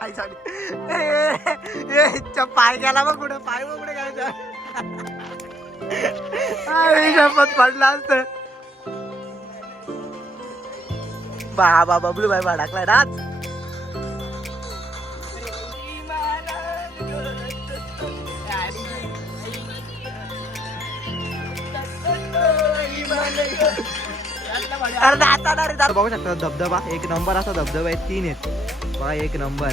पाय चालू पाय गेला बघ कुठं पाय बघ कुठे घ्यायचा शपथ पडला असत. बाबा बबलू बाई भडकलाय नाच अरे नाचा बघू शकता धबधबा एक नंबर असा धबधबा आहे तीन आहेत. बघा एक नंबर.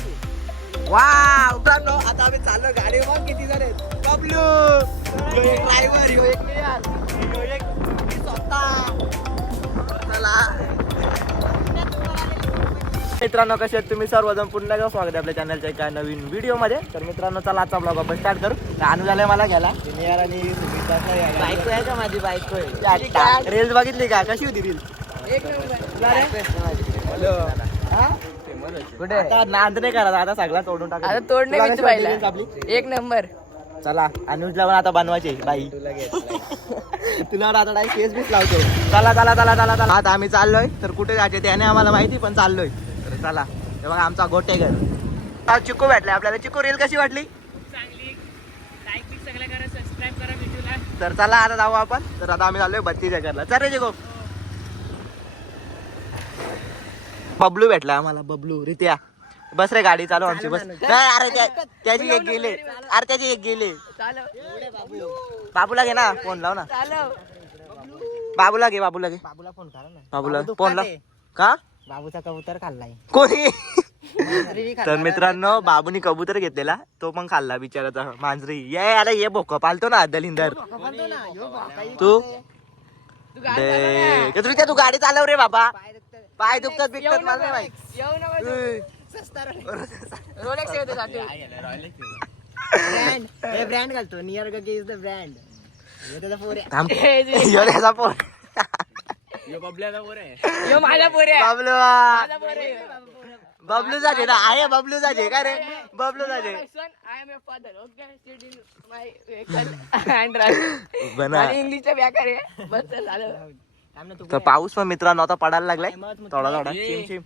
वाव मित्रांनो, आता आम्ही चाललो गाडी किती जण आहेत. बबलू. ड्रायव्हर एक मित्रांनो कसे आहेत तुम्ही? सर्वजण पुन्हा एकदा स्वागत आहे आपल्या चॅनलच्या एका नवीन व्हिडिओमध्ये तर मित्रांनो चला आजचा ब्लॉग आपण स्टार्ट करू. तर अनुजाला मला निहार आणि बायको आहे का माझी बायको आहे? रील्स बघितली का? कशी होती रील कुठे? आता नांद नाही करा आता सगळा तोडून टाका आता तोड नाही तुला विचार कशी वाटली पाहिला. reels आपली एक नंबर. चला अनुजला पण आता बनवायचे बाई. तुला आता डायरेक्ट केस बीस लावतो. चला चला चला चला चला. आता आम्ही चाललोय तर कुठे जायचे त्याने आम्हाला माहिती पण चाललोय. तर चला हे बघा आमचा गोटेगर हा, चिकू भेटलाय आपल्याला. चिकू रील कशी वाटली? तर चला आता जाऊ आपण. तर आता आम्ही चाललोय बत्तीस एकरला. चल रे चिकू बबलू भेटला आम्हाला. बबलू रित्या. बस रे गाडी चालू आमची बस. नाही, अरे त्या- त्याची एक गेले. अरे त्याची एक गेले. बाबूला घे ना फोन लाव ना. बाबूला घे बाबूला घे. बाबूला फोन करा ना. बाबूला बाबू फोन लाव. दुपारी. का? बाबूचा कबूतर खाल्लाय. कोणी? तर मित्रांनो बाबूनी कबूतर घेतलेला. तो पण खाल्ला बिचाराचा. मांजरी. ये अरे ये बोक पालतो ना दलिंदर. तू? दे- ते तू तू गाडी चालव रे बाबा. पाय दुखतात बिकतात मला नाही माहीत. येऊ. रोलेक्स ब्रँड ब्रँड घालतो नियर गगे इज द ब्रँड त्याचा फोर थांब. ह्यो त्याचा फोन यो माझा पोरे आहे. बबलू माझा पोरे आहे. बबलू जाजे ना. आहे बबलू जाजे काय रे? बबलू जाजे आणि इंग्लिशचा व्याकार आहे. बस झालं. तर पाऊस पण मित्रांनो आता पडायला लागलाय. थोडा थोडा चिम चिम.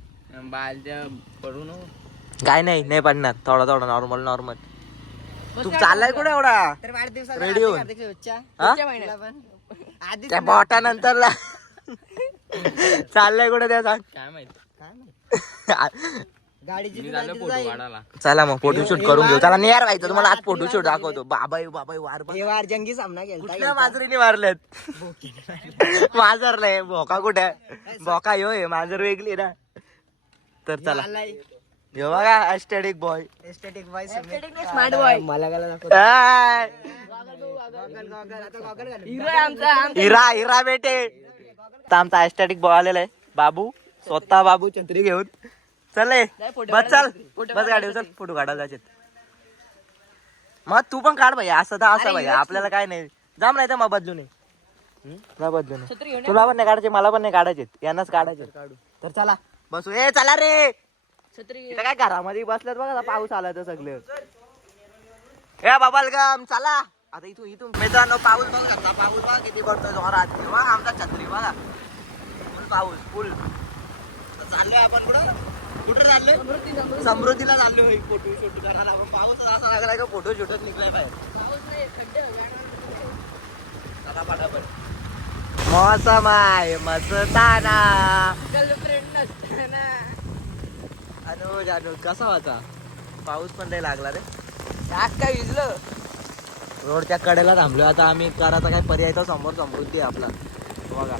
काय नाही नाही पडणार. थोडा थोडा नॉर्मल नॉर्मल तू चाललाय कुठे एवढा? तर वाढदिवसाला रेडी होऊन. हार्दिक शुभेच्छा? पुढच्या महिन्यात. तुला पण. आधी त्या बोटा नंतरला चाललाय कुठे त्या सांग. काय माहीत? चला मग फोटोशूट करून घेऊ. चला नियर व्हायचं. तुम्हाला आज फोटोशूट दाखवतो. बाबाई बाबाई वार बघ. हे वार जंगी सामना कुठल्या मांजरीने मारलेत मांजरलंय बोका कुठे? बोका यो आहे. मांजर वेगळी ना. तर चला. यो बघा aesthetic boy aesthetic wise smart boy मला गाला दाखव. हिरो आहे आमचा आमचा हिरा हिरा बेटे. आता आमचा अस्टॅटिक बॉय आलेला आहे. बाबू स्वतः बाबू छत्री घेऊन. चले बस चल. बस गाडी चल. फोटो काढायला जायचे मग तू पण काढ भैया. असं तर असं भैया. आपल्याला काय नाही. जाम नाही तर मग बदलू नये? जा बदलू नये. तुला पण नाही काढायचे मला पण नाही काढायचे यांनाच काढायचे तर चला. बसू. ए चला रे. छत्री इथं काय घरामध्ये बसल्यात बघा आता पाऊस आला तर सगळे. ए बाबालगम चला. आता इथून इथून. मित्रांनो पाऊस बघ आता. पाऊस बघा किती पडतोय जोरात. बघा आमचा छत्री बघा. फुल पाऊस फुल. तर चाललोय आपण कुठं कुठं चाललोय? समृद्धीला चाललोय फोटो शूट करायला. पण पाऊस असा लागलाय का फोटो शूटच निघलाय बाहेर. चला पटापट. मौसम आहे मस्ताना. गर्लफ्रेंड नसताना अनुज अनुज कसा होता? पाऊस पण नाही लागला रे. आज काय विजलं रोडच्या कडेला थांबलो आता आम्ही करायचा काय पर्याय तो समोर समृद्धी आहे आपला. बघा.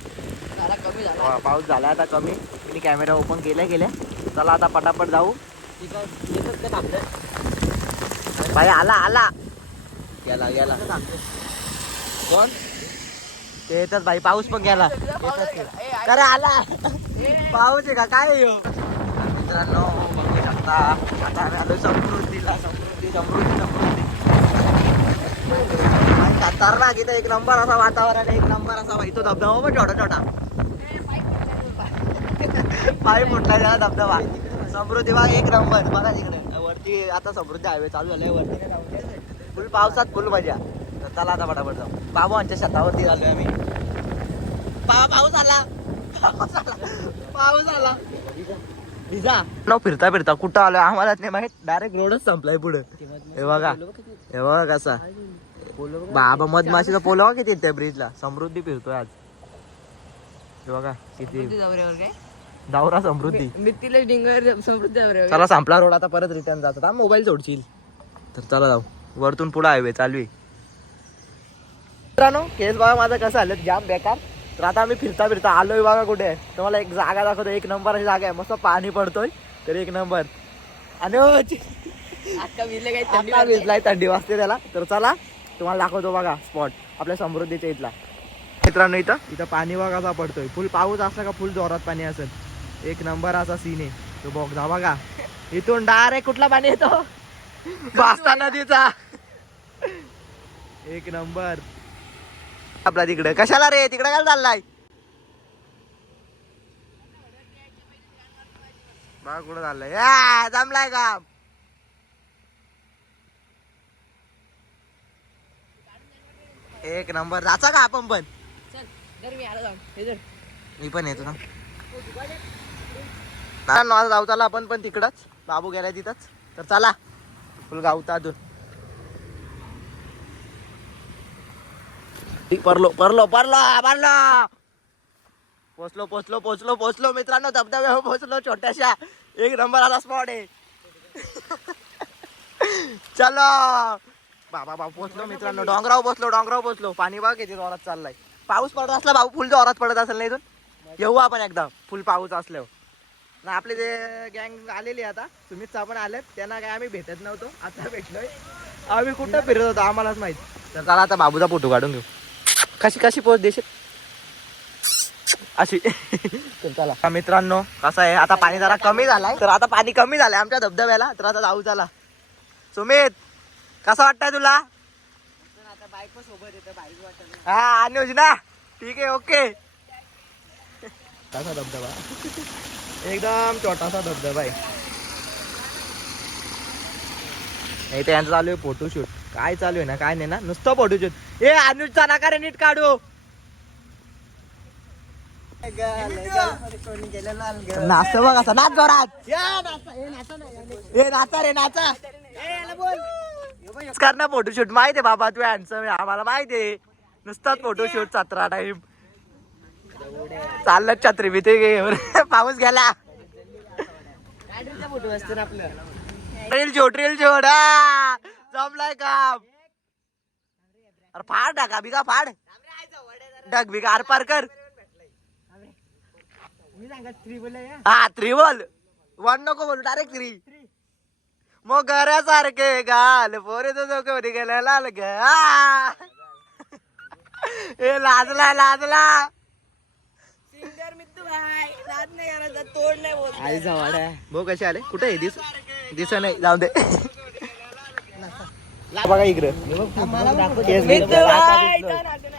जरा कमी झाला. पाऊस झाला आता कमी. मी कॅमेरा ओपन केल्या गेल्या चला आता पटापट जाऊ. भाई आला आला. गेला गेला. कोण? ते येतच भाई पाऊस पण गेला. अरे आला. पाऊस आहे का? काय आहे मित्रांनो बघू शकता. आता आम्ही आलो समृद्धीला. समृद्धी समृद्धी समृद्धी. भाई खतरनाक एक नंबर असा वातावरण एक नंबर असा भाई तो धबधबा पण छोटा छोटा. पाय फुटला त्याला धबधबा. समृद्धी बा एक नंबर. बघा तिकडे. वरती आता समृद्धी हायवे चालू झालाय वरती. फुल पावसात फुल मजा. तर चला आता फटाफट जाऊ. बाबू आमच्या शेतावरती झालोय आम्ही. पा पाऊस आला. पाऊस आला. पाऊस आला. न फिरता फिरता कुठं आलोय आम्हाला नाही माहीत. डायरेक्ट रोडच संपलाय पुढे. हे बघा. हे बघा कसा. बाबा मधमाशीचा पोलवा किती त्या ब्रिजला समृद्धी फिरतोय आज. हे बघा किती. दावरा समृद्धी. मितीला डिंगर समृद्ध चला संपला रोड आता परत रिटर्न जातात. हा मोबाईल सोडशील. तर चला जाऊ. वरतून पुढे हायवे चालू आहे. मित्रांनो केस बघा माझं कसं आलं? जाम बेकार. तर आता आम्ही फिरता फिरता आलोय बघा कुठे. आहे तुम्हाला एक जागा दाखवतो. एक नंबरची जागा आहे. मस्त पाणी पडतोय. तर एक नंबर आणि भिजलाय थंडी वाजते त्याला. तर चला तुम्हाला दाखवतो बघा स्पॉट आपल्या समृद्धीच्या इथला. मित्रांनो इथं इथं पाणी बघा पडतोय. फुल पाऊस असला का फुल जोरात पाणी असेल. एक नंबर असा सीन आहे. तो बघ बघा. इथून डायरेक्ट कुठला पाणी येतो? भास्ता नदीचा. एक नंबर. आपला तिकडे. कशाला रे? तिकडे काय चाललाय? बघा कुठं चाललंय. या, जमलाय का एक नंबर. जाचा का आपण पण. मी पण येतो ना. ना ना, जाऊ चला आपण पण तिकडच. बाबू गेलाय तिथंच. तर चला फुल गावता अजून. परलो परलो परलो परलो. पोचलो पोचलो पोचलो पोचलो मित्रांनो धबधब्यावर पोचलो छोट्याशा. एक नंबर आला स्पॉट आहे. चलो. बाबा बाबा पोचलो मित्रांनो. डोंगराव पोचलो डोंगराव पोचलो. पाणी बघा किती जोरात चाललाय. पाऊस पडत असला भाऊ फुल जोरात पडत असेल ना इथून? येऊ आपण एकदा. फुल पाऊस असल्यावर. ना आपले जे गँग आलेली आता तुम्हीच आपण आलेत त्यांना काय आम्ही भेटत नव्हतो आता भेटलोय. आम्ही कुठं फिरत होतो आम्हालाच माहीत. तर चला आता बाबूचा फोटो काढून घेऊ. कशी कशी पोच देशील? अशी. तर चला. मित्रांनो कसं आहे आता पाणी जरा कमी झालाय. तर आता पाणी कमी झालंय आमच्या धबधब्याला तर आता जाऊ चला. सुमित कसं वाटतंय तुला? हा अनुज ना. ठीक आहे ओके. कसा धबधबा? एकदम छोटासा धबधबा आहे. नाही त्यांचं चालू आहे फोटोशूट काय चालू आहे ना काय नाही ना नुसतं फोटोशूट ए अनुजचा नकार रे नीट काढू. नाच बघ असा नाच जोरात. नाचा ए नाचा रे नाचा. कर ना फोटोशूट माहिती आहे बाबा तू हँडसम आम्हाला माहिती आहे. नुसताच फोटोशूट सतरा टाईम चाललं छत्री भीती घेऊन पाऊस गेला. गाडीचा छो असतो ना रील छोट रील छोट जमलाय का? अरे फाड टाका बिका फाड. डग बिका आर पार कर. हा त्रिबल बोल वन नको बोलू डायरेक्ट थ्री मग घरासारखे घाल पोरे तो गेला लाल ग. हे. ए लाजला लाजला. सिंगर मित्तू भाई नाद नाही करायचा तोड नाही बोल आई जवळ भाऊ कसे आले? कुठे आहे? दिस दिस नाही. जाऊ दे. बघा इकडे. केस भिजलो, भिजलो.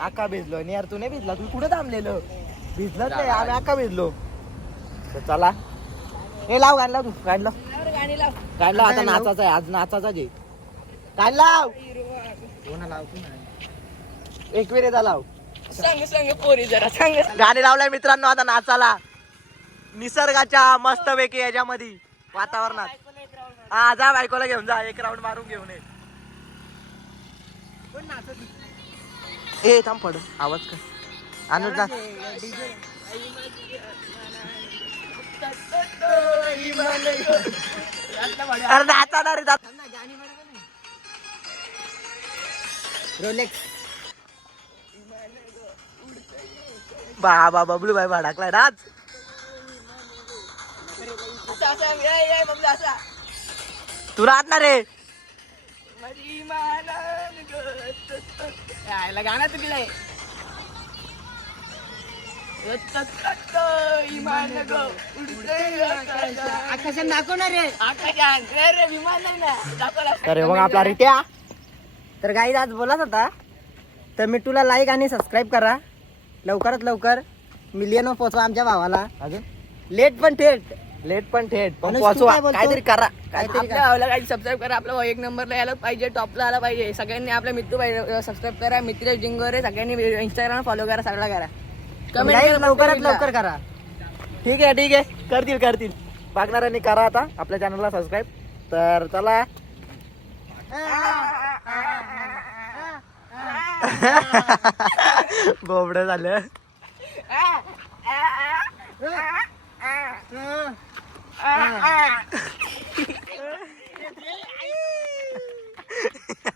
आका भिजलो. आणि यार तू नाही भिजला? तू कुठे थांबलेलो? भिजलंच नाही. आम्ही आका भिजलो. तर चला. हे लाव गाणला तू. गाणी लाव. आता नाचाचा आहे. आज नाचाचा जे गाण लाव. एक वेळ येता लाव. सांग सांग पोरी जरा सांग. गाणे लावलाय मित्रांनो आता नाचाला निसर्गाच्या मस्त पैकी याच्यामध्ये वातावरणात. हा जा बायकोला घेऊन जा एक राऊंड मारून घेऊन ये. ए थांब पड आवाज कर. अनुज ना अरे नाचा ना रे. रोलेक्स बाबा बबलू भडकलाय ये बघ असा. तू राहत ना रे. गाणं तुला आहे इमान ग उडते आकाशात. आकाशात दाखवणार रे. आकाशात रे रे विमान नाही ना. दाखवला तर मग आपला रित्या. तर गाईज आज बोलत होता. तर मी तुला लाईक आणि सबस्क्राईब करा. लवकरात लवकर मिलियन पोचवा आमच्या भावाला. अजून? लेट पण थेट. लेट पण थेट. पण अनुज, तू पोचवा काय बोलतो? काहीतरी करा. काहीतरी आपल्या भावाला काही सबस्क्राईब करा. आपला भाऊ एक नंबरला यायला पाहिजे टॉपला आला पाहिजे. सगळ्यांनी आपल्या मित्र सबस्क्राईब करा. मित्र जिंगोरे सगळ्यांनी इंस्टाग्राम फॉलो करा सगळं करा. गाईज लवकरात लवकर करा. ठीक आहे ठीक आहे. करतील करतील. बघणाऱ्यांनी करा आता. आपल्या चॅनलला सबस्क्राईब तर चला. बोबड झालं.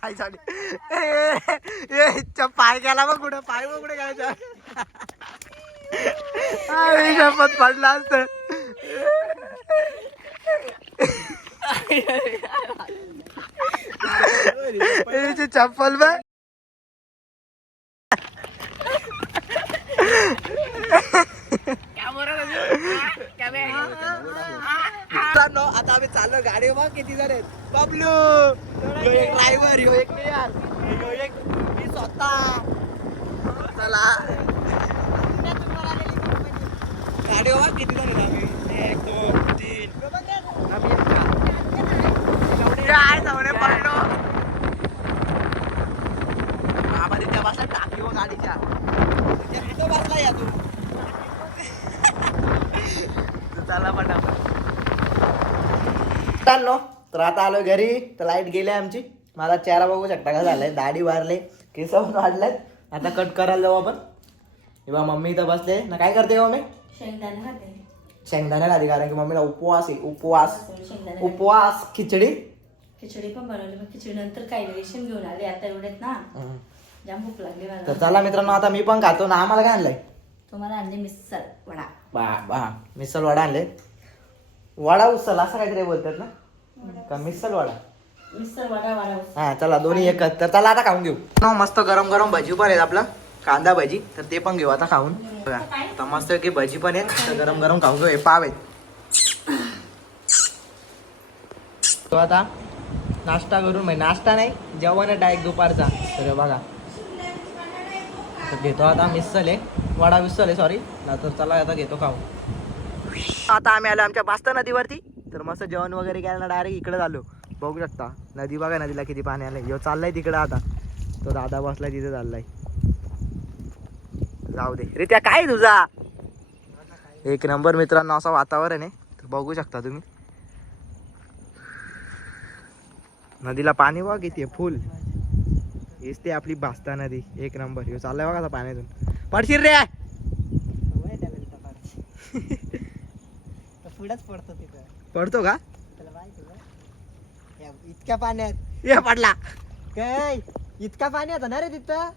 आई पाय गेला मग कुठं पाय मग कुठे घ्यायचा शपथ पडला असत. चप्पल बघ. मित्रांनो आता आम्ही चाललो गाडी बघ किती जण आहेत? बबलू एक ड्रायव्हर ह्यो एक नियाल ह्यो एक मी स्वतः. चला. गाडी बघ किती जण आहेत आम्ही? एक दोन तीन. आम्ही? एवढे आहे जाऊन पडलो बाबा तिथे बसला टाकी व गाडीच्या तिथे कुठं बसला या तू चला पटापट चाललो तर आता आलो घरी. तर लाइट गेली आमची. माझा चेहरा बघू शकता का झालाय? दाढी वारले. केस वाढलेत. आता कट करायला जाऊ आपण. किंवा मम्मी इथं बसले. ना काय करते हो मी शेंगदाणे खाते कारण की मम्मीला उपवास आहे. उपवास. शेंगदाणे उपवास. खिचडी? खिचडी पण बनवली. मग खिचडी नंतर काही रेशन घेऊन आले. आता एवढेच ना. जाम भूक लागली मला. तर चला मित्रांनो आता मी पण खातो. ना आम्हाला काय आणलंय? तुम्हाला आणले मिसळ वडा. बा बा. मिसल वडा आणले. वडा उसल असं काहीतरी बोलतात ना. का मिसल वडा? मिसळ वडा वडा. हा चला दोन्ही एकच तर चला आता खाऊन घेऊ. मस्त गरम गरम भजी पण आहेत आपला. कांदा भजी तर ते पण घेऊ आता खाऊन. बघा आता मस्त की भजी पण आहेत. तर गरम गरम खाऊन घेऊ. हे पाव आहेत. तो आता नाश्ता करून म्हणजे नाश्ता नाही जेवण आहे डायरेक्ट दुपारचा. तर हे बघा. तर घेतो आता मिसल आहे. वडा मिसल आहे सॉरी तर चला आता घेतो खाऊन. आता आम्ही आलो आमच्या बास्ता नदीवरती. तर मस्त जेवण वगैरे केलं डायरेक्ट इकडे झालो बघू शकता. नदी बघा नदीला किती पाणी आलंय. ह्यो चाललाय तिकडं आता. तो दादा बसलाय तिथे चाललाय. जाऊ दे. रित्या काय तुझा? एक नंबर मित्रांनो असं वातावरण आहे. तर बघू शकता तुम्ही. नदीला पाणी बघा किती आहे. फुल हेच ते आपली भास्ता नदी. एक नंबर. ह्यो चाललाय बघा आता पाण्यातून. पडशील रे. पुढेच पडतो तिथं. पडतो का? इतक्या पाण्यात. ये पडला. काय? इतका पाणी होता ना रे तिथं?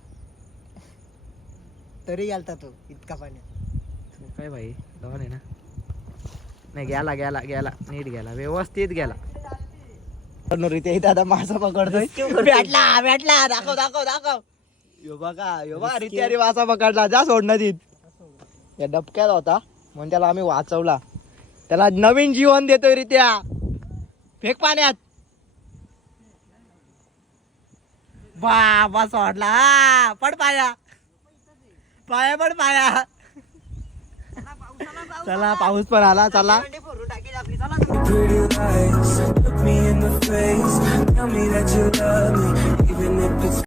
तरी गेलता तो इतका पाण्यात. काय भाई डॉन आहे ना? नाही गेला गेला गेला. नीट गेला व्यवस्थित गेला. रीते इथे आता मासा पकडतोय. भेटला भेटला. दाखव दाखव दाखव. यो बघा यो बघा रीते अरे मासा पकडला. जा सोड नदीत या डबक्यात होता. म्हणून त्याला आम्ही वाचवला. त्याला नवीन जीवन देतोय रित्या. फेक पाण्यात. बाबा सोडला. पड पाया. पाया पड पाया. चला पाऊस पण आला चला.